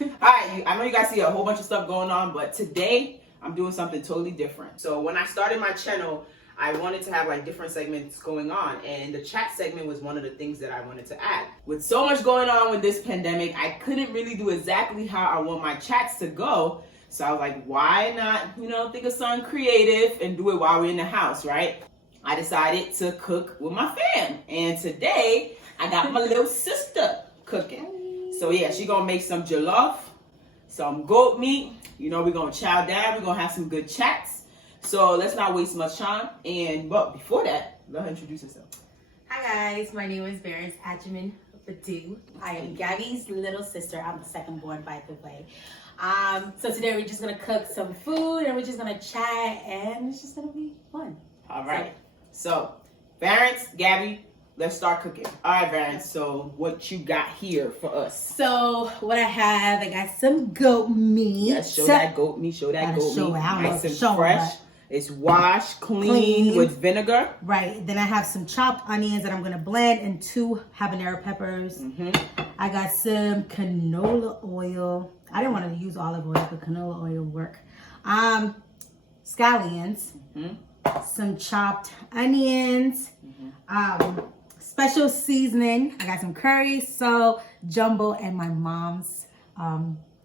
Alright, I know you guys see a whole bunch of stuff going on, but today I'm doing something totally different. So when I started my channel, I wanted to have like different segments going on, and the chat segment was one of the things that I wanted to add. With so much going on with this pandemic, I couldn't really do exactly how I want my chats to go. So I was like, why not, think of something creative and do it while we're in the house, right? I decided to cook with my fam. And today, I got my little sister cooking. So yeah, she gonna make some jollof, some goat meat. We're gonna chow down. We're gonna have some good chats. So let's not waste much time. But before that, let her introduce herself. Hi guys, my name is Barron's Adjaman Badu. I am Gabby's little sister. I'm the second born, by the way. So today we're just gonna cook some food and we're just gonna chat and it's just gonna be fun. All right. So, Barron's, Gabby, let's start cooking. All right, Barron's. So what you got here for us? So what I got some goat meat. Yes, show that goat meat. Show that goat meat. Nice and fresh. It's washed, clean with vinegar. Right. Then I have some chopped onions that I'm going to blend and 2 habanero peppers. I got some canola oil. I didn't want to use olive oil, but canola oil work. Scallions. Some chopped onions. Special seasoning. I got some curry, salt, jumbo, and my mom's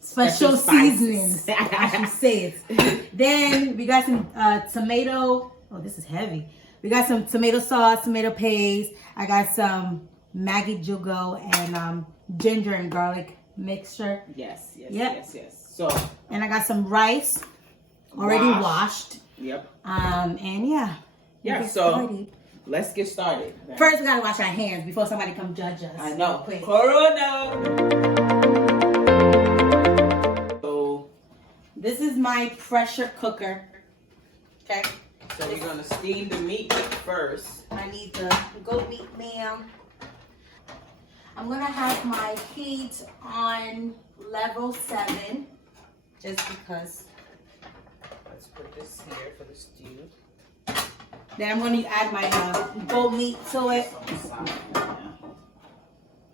special seasonings. I should say it. Then we got some tomato. Oh, this is heavy. We got some tomato sauce, tomato paste. I got some Maggie Sauce and ginger and garlic mixture. Yes. Yep. Yes. So. And I got some rice already washed. Yep. And yeah. So let's get started. First, we gotta wash our hands before somebody come judge us. I know. Quick. Corona. So this is my pressure cooker. Okay. So we're gonna steam the meat first. I need the goat meat, ma'am. I'm gonna have my heat on level 7, just because. Let's put this here for the stew. Then I'm going to add my goat meat to it.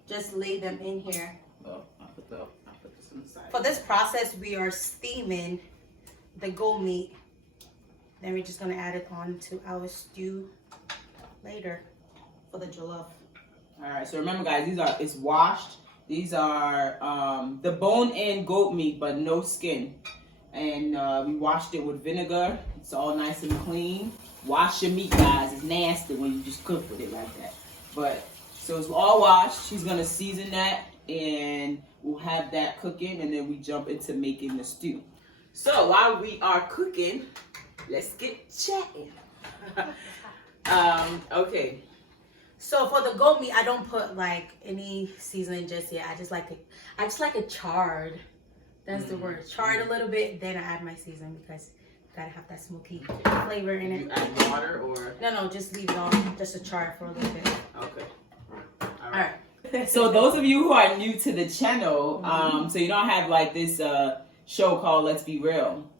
Just lay them in here. I'll put this on the side. For this process, we are steaming the goat meat. Then we're just going to add it on to our stew later for the jollof. All right. So remember, guys, it's washed. These are the bone-in goat meat, but no skin. And we washed it with vinegar. It's all nice and clean. Wash your meat, guys. It's nasty when you just cook with it like that. But so it's all washed. She's gonna season that, and we'll have that cooking, and then we jump into making the stew. So while we are cooking, let's get chatting. Okay. So for the goat meat, I don't put like any seasoning just yet. I just like it charred. That's the word. Charred a little bit, then I add my seasoning because you gotta have that smoky flavor in it. You add water or? No, just leave it on, just to char it for a little bit. Okay. All right. So those of you who are new to the channel, so you don't have like this show called Let's Be Real.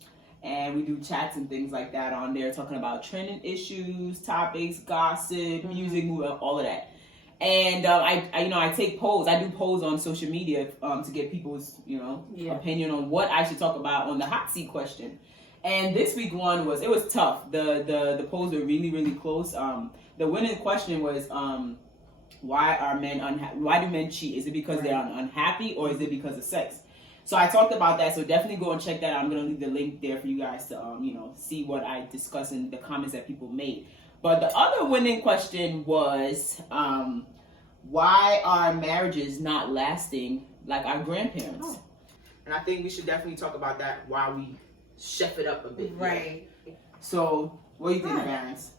And we do chats and things like that on there, talking about trending issues, topics, gossip, music, movie, all of that. And I take polls. I do polls on social media to get people's opinion on what I should talk about on the hot seat question. And this week one was tough. The polls were really close. The winning question was why are men unhappy? Why do men cheat? Is it because they're unhappy or is it because of sex? So I talked about that. So definitely go and check that out. I'm gonna leave the link there for you guys to see what I discussed in the comments that people made. But the other winning question was, why are marriages not lasting like our grandparents? Oh. And I think we should definitely talk about that while we chef it up a bit. Right. So, what do you think, parents?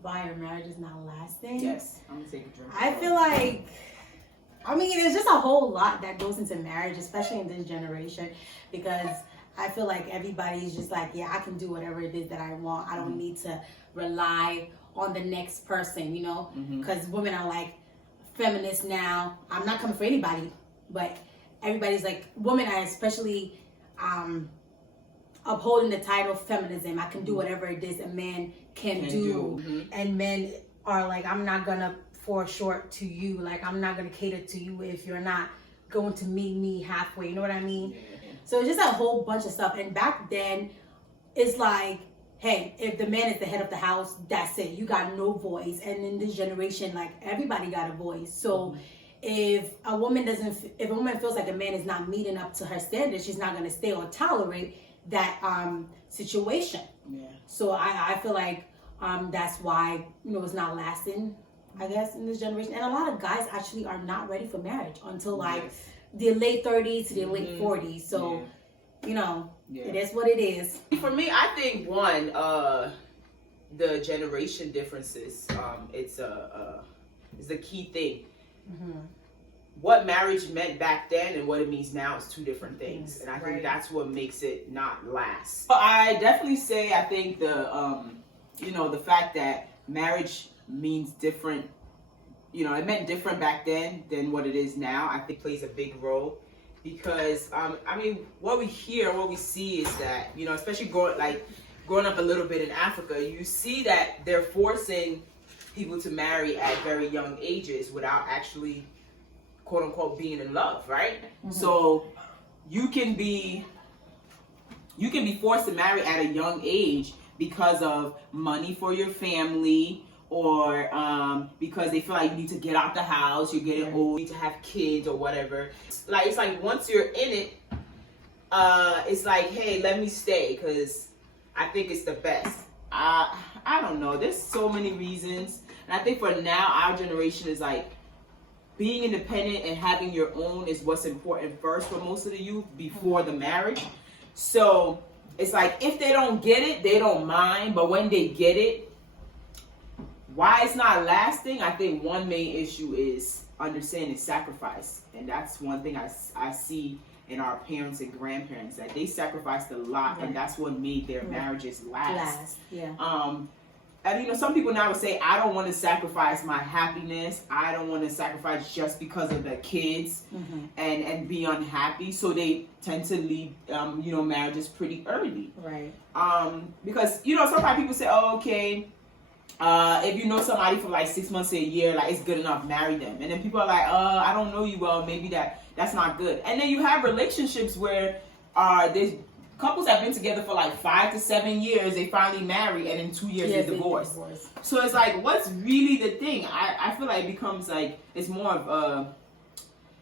Why are marriages not lasting? Yes. I'm going to take a drink. I feel like, there's just a whole lot that goes into marriage, especially in this generation, because I feel like everybody's just like, yeah, I can do whatever it is that I want. I don't need to rely on the next person, because women are like feminists now. I'm not coming for anybody, but everybody's like, women are especially upholding the title feminism. I can do whatever it is a man can do. And men are like, I'm not gonna fall short to you. Like, I'm not gonna cater to you if you're not going to meet me halfway. You know what I mean? So it's just a whole bunch of stuff. And back then, it's like, hey, if the man is the head of the house, that's it. You got no voice. And in this generation, like, everybody got a voice. So if a woman feels like a man is not meeting up to her standards, she's not going to stay or tolerate that situation. Yeah. So I feel like that's why, it's not lasting, I guess, in this generation. And a lot of guys actually are not ready for marriage until like their late 30s to their late 40s. So, it is what it is. For me, I think the generation differences, it's the key thing. Mm-hmm. What marriage meant back then and what it means now is two different things, and I think that's what makes it not last. But I definitely say I think the fact that marriage means different. It meant different back then than what it is now. I think plays a big role because what we hear, what we see is that especially growing up a little bit in Africa, you see that they're forcing people to marry at very young ages without actually, quote unquote, being in love, right? Mm-hmm. So you can be forced to marry at a young age because of money for your family, or because they feel like you need to get out the house, you're getting old, you need to have kids or whatever. It's like once you're in it, it's like, hey, let me stay because I think it's the best. I don't know. There's so many reasons. And I think for now, our generation is like being independent and having your own is what's important first for most of the youth before the marriage. So it's like if they don't get it, they don't mind. But when they get it, why it's not lasting, I think one main issue is understanding sacrifice. And that's one thing I see in our parents and grandparents, that they sacrificed a lot, and that's what made their marriages last. And some people now would say, I don't want to sacrifice my happiness. I don't want to sacrifice just because of the kids and be unhappy. So they tend to leave, marriages pretty early. Right. Because, sometimes people say, oh, okay, if you know somebody for like 6 months to a year, like it's good enough, marry them. And then people are like, I don't know you well, maybe that's not good. And then you have relationships where there's couples have been together for like 5 to 7 years, they finally marry, and in 2 years they divorce. So it's like, what's really the thing? I feel like it becomes like, it's more of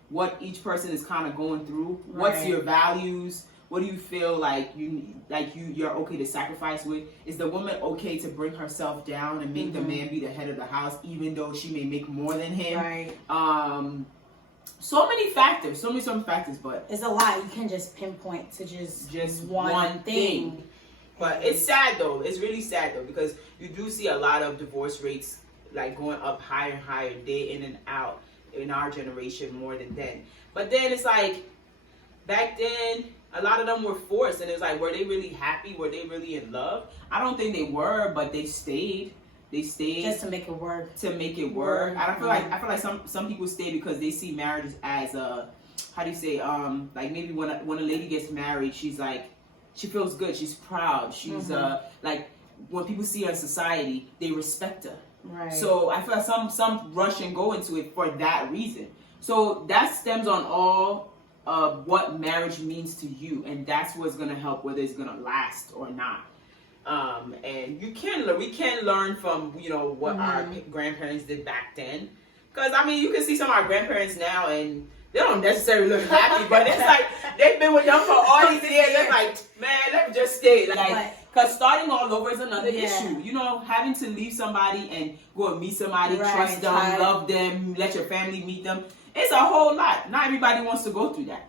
what each person is kind of going through. Right. What's your values? What do you feel like you're okay to sacrifice with? Is the woman okay to bring herself down and make the man be the head of the house, even though she may make more than him? Right. So many factors, so many factors, but it's a lot. You can't just pinpoint to just one thing. But it's sad though. It's really sad though, because you do see a lot of divorce rates like going up higher and higher, day in and out, in our generation more than then. But then it's like back then, a lot of them were forced, and it's like, were they really happy? Were they really in love? I don't think they were, but they stayed. They stayed just to make it work. I feel like some people stay because they see marriage as like maybe when a lady gets married, she's like, she feels good, she's proud, she's like when people see her in society, they respect her. Right. So I feel like some rush and go into it for that reason. So that stems on all of what marriage means to you, and that's what's gonna help whether it's gonna last or not. And we can learn from what our grandparents did back then, because you can see some of our grandparents now and they don't necessarily look happy, but it's like they've been with them for all these years. They're like, man, let me just stay. Because starting all over is another issue. Having to leave somebody and go and meet somebody, trust them, love them, let your family meet them. It's a whole lot. Not everybody wants to go through that.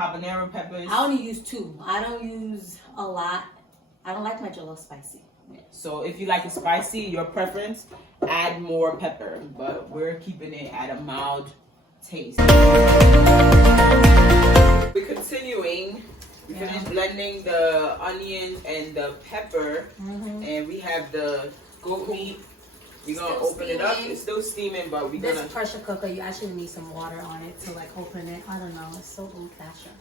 habanero peppers. I only use 2. I don't use a lot. I don't like my jollof spicy. So if you like it spicy, your preference, add more pepper. But we're keeping it at a mild taste. We're continuing. We finished blending the onions and the pepper, and we have the goat meat. We're gonna open it up. It's still steaming, but we're gonna. This pressure cooker, you actually need some water on it to like open it. I don't know. It's so old-fashioned.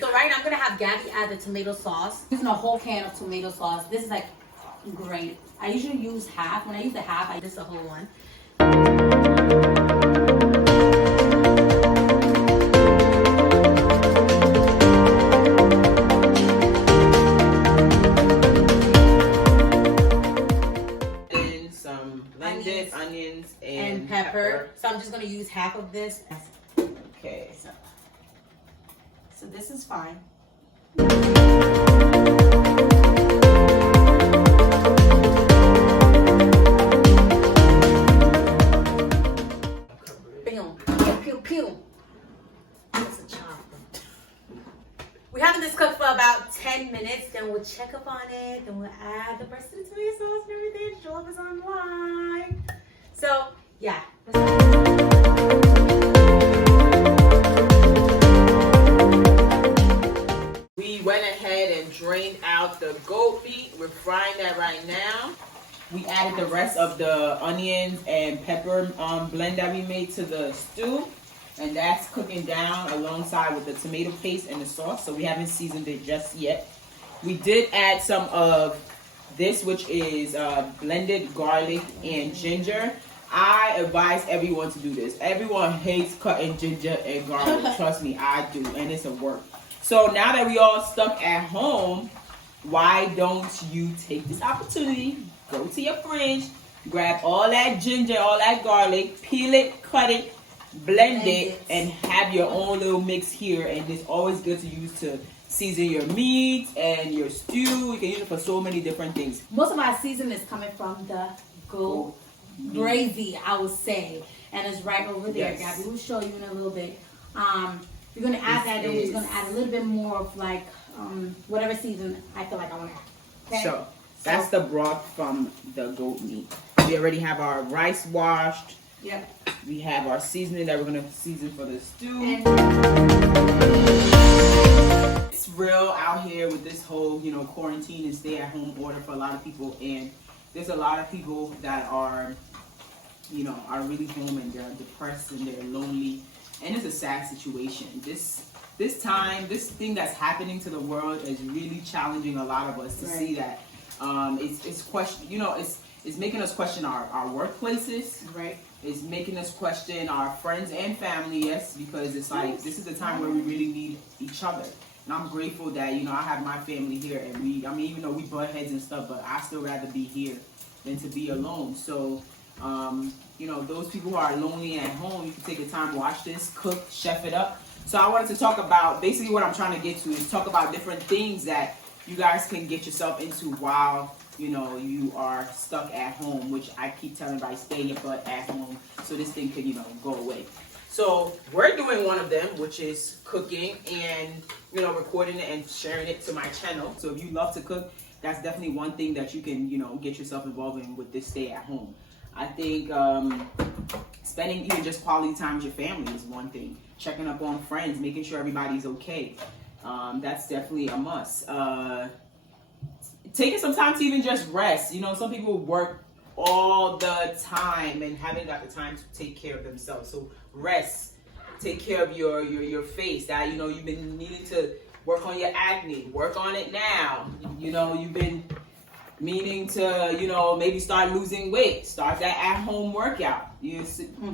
So right now I'm gonna have Gabby add the tomato sauce. Using a whole can of tomato sauce. This is like great. I usually use half. When I use the half, I use the whole one. And some blended onions and pepper. So I'm just gonna use half of this. Okay. So this is fine. Pew, pew. That's a chopper. We're having this cook for about 10 minutes, then we'll check up on it, then we'll add the rest of the tomato sauce and everything. Jollof is online. So, yeah. We went ahead and drained out the goat meat. We're frying that right now. We added the rest of the onions and pepper blend that we made to the stew. And that's cooking down alongside with the tomato paste and the sauce. So we haven't seasoned it just yet. We did add some of this, which is blended garlic and ginger. I advise everyone to do this. Everyone hates cutting ginger and garlic. Trust me, I do. And it's a work. So now that we all stuck at home, why don't you take this opportunity, go to your fridge, grab all that ginger, all that garlic, peel it, cut it, blend it, and have your own little mix here. And it's always good to use to season your meat and your stew. You can use it for so many different things. Most of our season is coming from the goat gravy, I would say. And it's right over there, Gabby. We'll show you in a little bit. You're going to add that, and we're just going to add a little bit more of like whatever season I feel like I want to add. Okay? So that's the broth from the goat meat. We already have our rice washed. Yeah. We have our seasoning that we're going to season for the stew. It's real out here with this whole, quarantine and stay at home order for a lot of people. And there's a lot of people that are, are really home and they're depressed and they're lonely. And it's a sad situation. This thing that's happening to the world is really challenging a lot of us to see that it's question. It's making us question our workplaces. Right. It's making us question our friends and family. Yes, because it's like this is the time where we really need each other. And I'm grateful that I have my family here, and even though we butt heads and stuff, but I still rather be here than to be alone. So. Those people who are lonely at home, you can take the time to watch this, cook, chef it up. So I wanted to talk about, basically what I'm trying to get to is talk about different things that you guys can get yourself into while, you are stuck at home, which I keep telling everybody, stay your butt at home so this thing can, go away. So we're doing one of them, which is cooking and, recording it and sharing it to my channel. So if you love to cook, that's definitely one thing that you can, get yourself involved in with this stay at home. I think spending even just quality time with your family is one thing. Checking up on friends, making sure everybody's okay. That's definitely a must. Taking some time to even just rest. Some people work all the time and haven't got the time to take care of themselves. So rest. Take care of your face. That you've been needing to work on your acne. Work on it now. You've been meaning to, maybe start losing weight. Start that at-home workout. You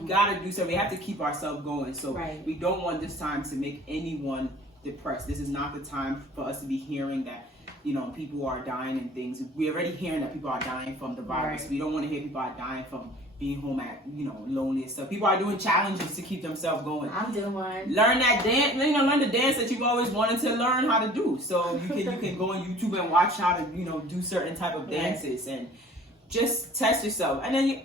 gotta do something. We have to keep ourselves going. So we don't want this time to make anyone depressed. This is not the time for us to be hearing that, people are dying and things. We're already hearing that people are dying from the virus. We don't want to hear people are dying from being home at, lonely and stuff. People are doing challenges to keep themselves going. I'm doing one. Learn that dance, learn the dance that you've always wanted to learn how to do. So you can go on YouTube and watch how to, do certain type of dances and just test yourself. And then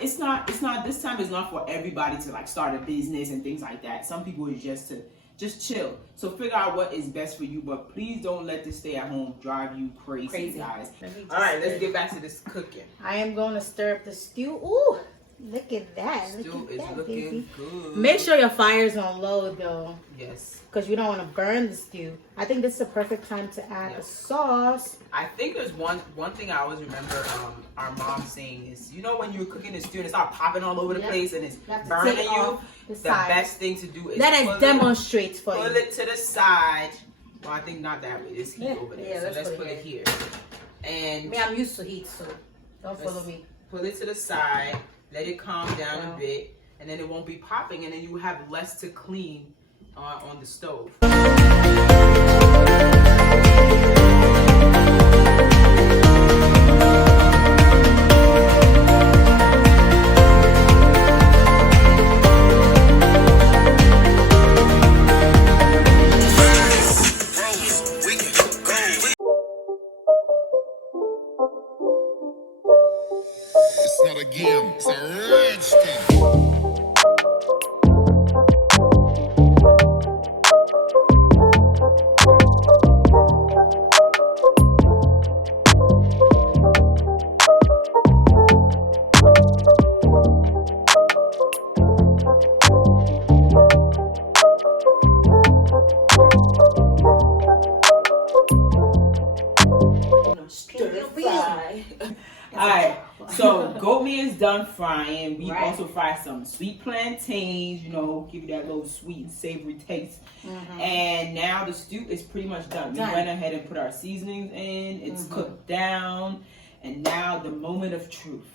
this time is not for everybody to like start a business and things like that. Some people is just to just chill. So figure out what is best for you, but please don't let this stay at home drive you crazy. Guys. All right, let's get back to this cooking. I am going to stir up the stew. Ooh, look at that. Stew is looking good. Make sure your fire's on low though. Yes. Because you don't want to burn the stew. I think this is the perfect time to add the sauce. I think there's one thing I always remember our mom saying is, you know, when you're cooking the stew and it starts popping all over the place and it's burning you, the best thing to do is that demonstrates for you. Pull it to the side. Well, I think not that way. There's heat over there. So let's put it here. And I'm used to heat, so don't follow me. Pull it to the side. Let it calm down a bit, and then it won't be popping, and then you have less to clean on the stove. It's not a game, it's a rich thing. Alright, so goat meat is done frying. We also fry some sweet plantains, you know, give you that little sweet and savory taste. And now the stew is pretty much done. We went ahead and put our seasonings in. It's cooked down. And now the moment of truth.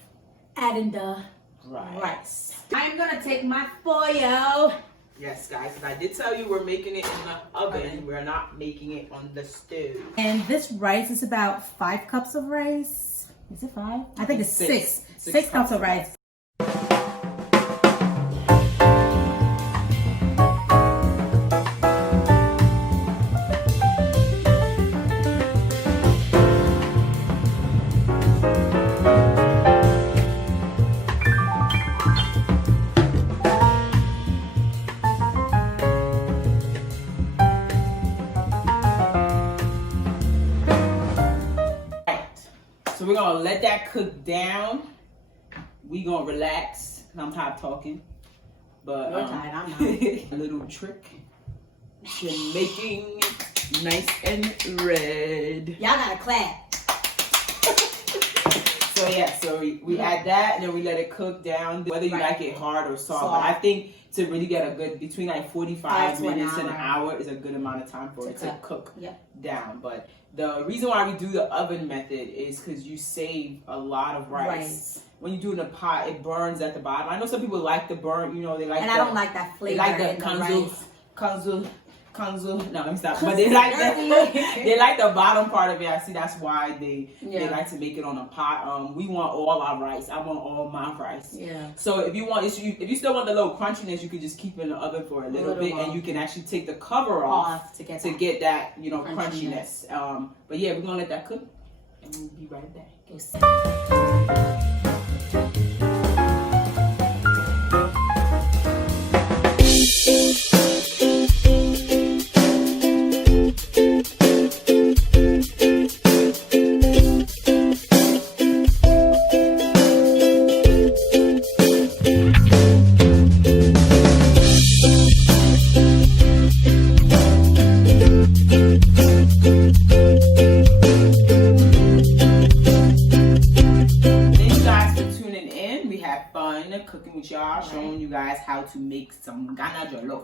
Adding the rice. I'm going to take my foil. Yes, guys, and I did tell you we're making it in the oven. We're not making it on the stove. And this rice is about 5 cups of rice. Is it 5? I think it's 6. 6 cups of rice. So we're gonna let that cook down. We gonna relax. I'm tired of talking, but you're tired. I'm not. A little trick to making it nice and red. Y'all gotta clap. So yeah, so we add that and then we let it cook down. Whether you like it hard or soft, but I think to really get a good between like 45 minutes and an hour is a good amount of time for it to cook down. But the reason why we do the oven method is because you save a lot of rice. When you do it in a pot, it burns at the bottom. I know some people like the burn, you know, they like. And I don't like that flavor. They like the kanzu. No, let me stop. But they like they like the bottom part of it. I see that's why they like to make it on a pot. We want all our rice. I want all my rice. Yeah. So if you if you still want the little crunchiness, you can just keep it in the oven for a little bit, and you can actually take the cover off to get that crunchiness. But yeah, we're gonna let that cook, and we'll be right back. Cooking with y'all, showing you guys how to make some Ghana Jollof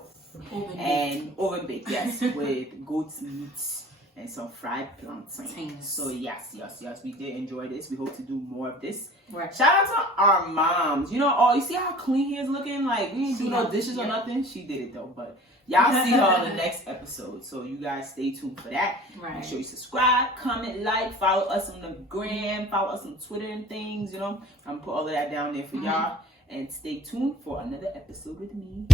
and oven baked, with goat's meat and some fried plantains. So yes, we did enjoy this. We hope to do more of this. Shout out to our moms. You know, you see how clean he is looking? Like we didn't do no dishes or nothing. She did it though, but y'all see her on the next episode. So you guys stay tuned for that. Make sure you subscribe, comment, like, follow us on the gram, follow us on Twitter and things. You know, I'm gonna put all of that down there for y'all. And stay tuned for another episode with me.